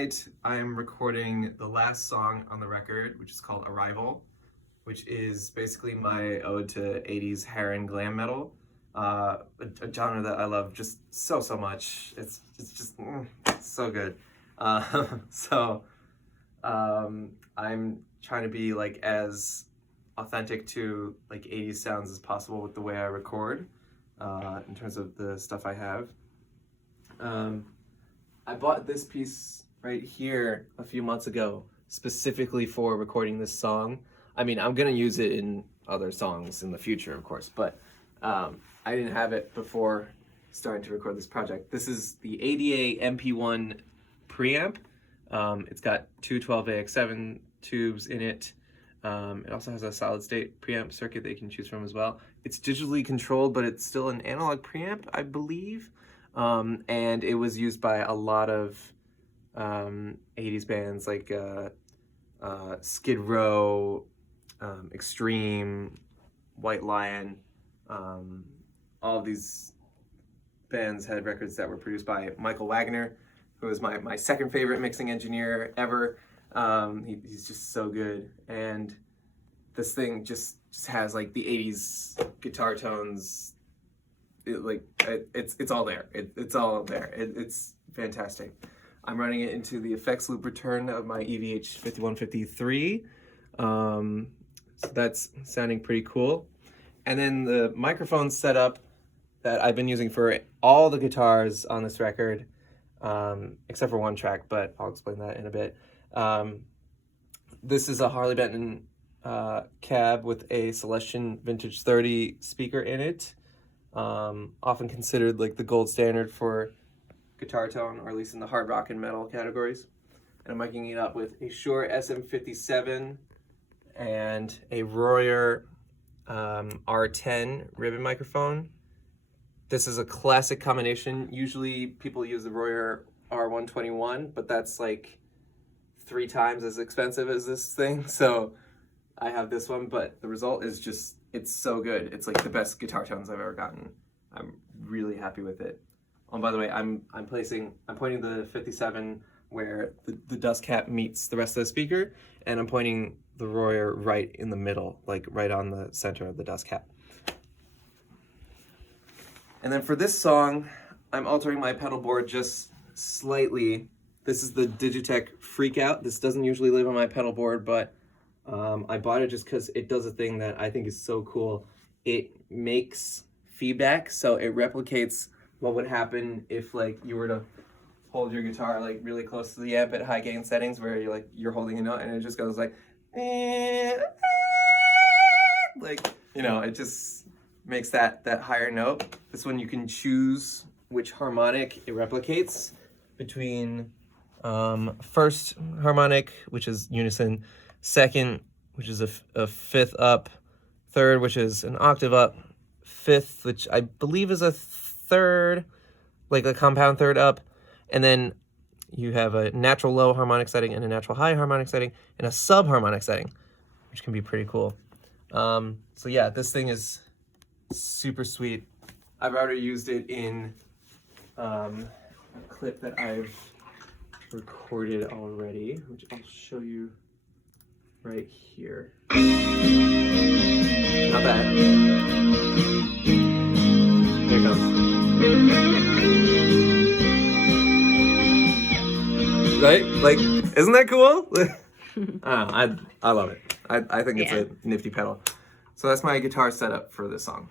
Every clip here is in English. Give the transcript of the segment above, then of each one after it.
tonight I'm recording the last song on the record, which is called Arrival, which is basically my ode to 80s hair and glam metal, a genre that I love just so much. It's just so good. So I'm trying to be like as authentic to like 80s sounds as possible with the way I record, in terms of the stuff I have. I bought this piece right here a few months ago specifically for recording this song. I mean, I'm gonna use it in other songs in the future, of course, but I didn't have it before starting to record this project. This is the ADA MP1 preamp. It's got two 12AX7 tubes in it. It also has a solid state preamp circuit that you can choose from as well. It's digitally controlled, but it's still an analog preamp, I believe. And it was used by a lot of 80s bands like Skid Row, Extreme, White Lion. All of these bands had records that were produced by Michael Wagner, who is my second favorite mixing engineer ever. He's just so good, and this thing just has like the 80s guitar tones. It's all there. It's all there. It's fantastic. I'm running it into the effects loop return of my EVH 5153. So that's sounding pretty cool. And then the microphone setup that I've been using for all the guitars on this record, except for one track, but I'll explain that in a bit. This is a Harley Benton cab with a Celestion Vintage 30 speaker in it. Often considered like the gold standard for guitar tone, or at least in the hard rock and metal categories. And I'm miking it up with a Shure SM57 and a Royer R10 ribbon microphone. This is a classic combination. Usually people use the Royer R121, but that's like 3 times as expensive as this thing. So I have this one, but the result is just, it's so good. It's like the best guitar tones I've ever gotten. I'm really happy with it. Oh, and by the way, I'm pointing the 57 where the dust cap meets the rest of the speaker, and I'm pointing the Royer right in the middle, like right on the center of the dust cap. And then for this song, I'm altering my pedal board just slightly. This is the Digitech Freakout. This doesn't usually live on my pedal board, but I bought it just because it does a thing that I think is so cool. It makes feedback, so it replicates what would happen if like you were to hold your guitar like really close to the amp at high gain settings, where you're holding a note and it just goes like, you know, it just makes that higher note. This one you can choose which harmonic it replicates between first harmonic, which is unison, second, which is a fifth up, third, which is an octave up, fifth, which I believe is a third, like a compound third up, and then you have a natural low harmonic setting and a natural high harmonic setting and a sub-harmonic setting, which can be pretty cool. So yeah, this thing is super sweet. I've already used it in a clip that I've recorded already, which I'll show you right here. Not bad. Here it comes. Right? Like, isn't that cool? I love it. I think it's a nifty pedal. So that's my guitar setup for this song.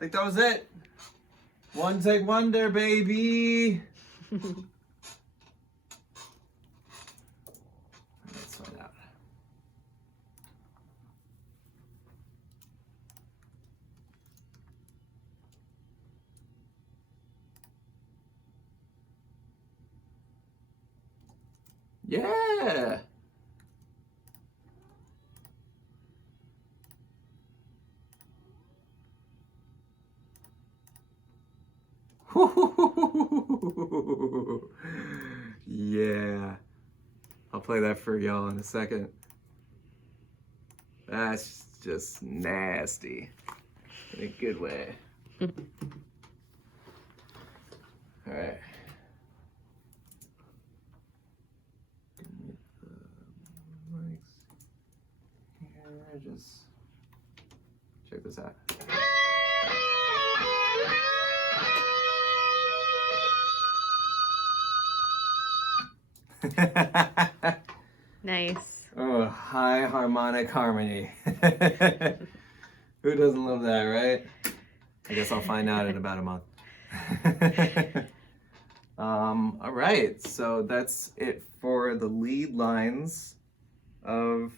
think that was it. One take wonder, baby. Let's find out. Yeah. Yeah. I'll play that for y'all in a second. That's just nasty. In a good way. Alright. Just check this out. Nice. Oh, high harmonic harmony. Who doesn't love that, right? I guess I'll find out in about a month. All right, so that's it for the lead lines of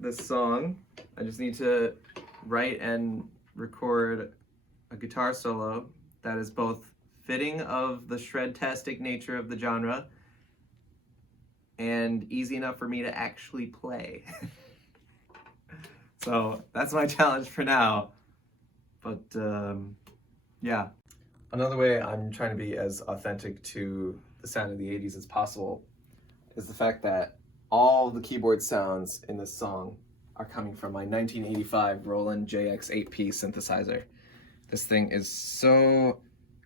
this song. I just need to write and record a guitar solo that is both fitting of the shred-tastic nature of the genre and easy enough for me to actually play. So that's my challenge for now. But yeah. Another way I'm trying to be as authentic to the sound of the 80s as possible is the fact that all the keyboard sounds in this song are coming from my 1985 Roland JX8P synthesizer. This thing is so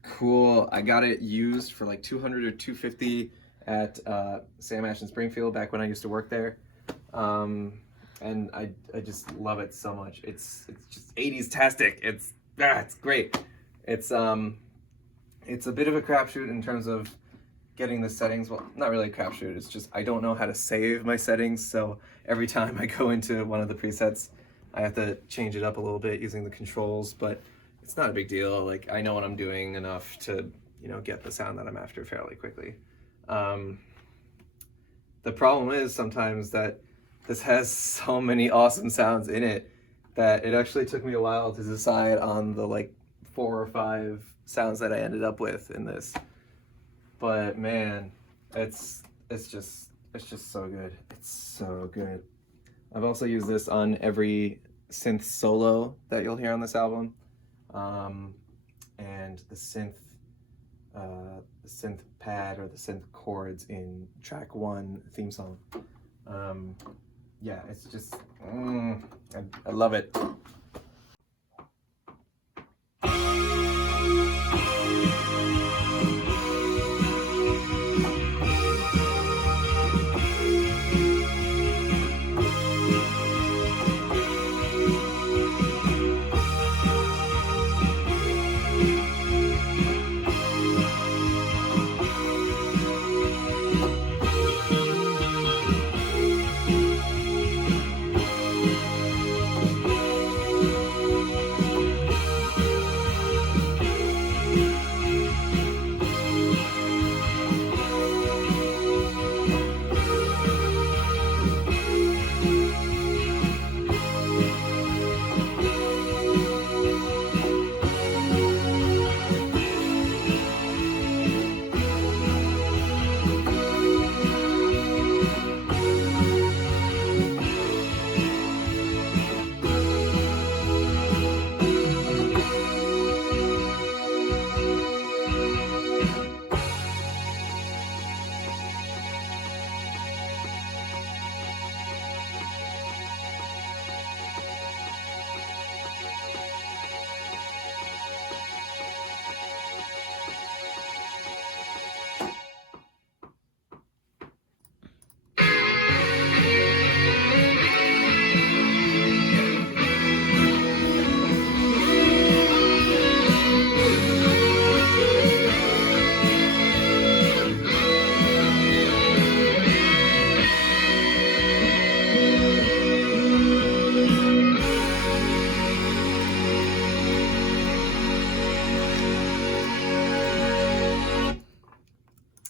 cool. I got it used for like $200 or $250 at Sam Ash in Springfield back when I used to work there. And I just love it so much. It's just 80s-tastic. It's great. It's a bit of a crapshoot in terms of getting the settings. Well, not really a crapshoot. It's just I don't know how to save my settings, so every time I go into one of the presets, I have to change it up a little bit using the controls. But it's not a big deal. Like, I know what I'm doing enough to, you know, get the sound that I'm after fairly quickly. The problem is sometimes that this has so many awesome sounds in it that it actually took me a while to decide on the like 4 or 5 sounds that I ended up with in this. But man, it's just so good. It's so good. I've also used this on every synth solo that you'll hear on this album, and the synth pad or the synth chords in track 1 theme song. Yeah, it's just I love it.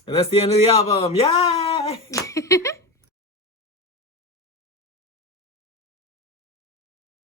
And that's the end of the album. Yay!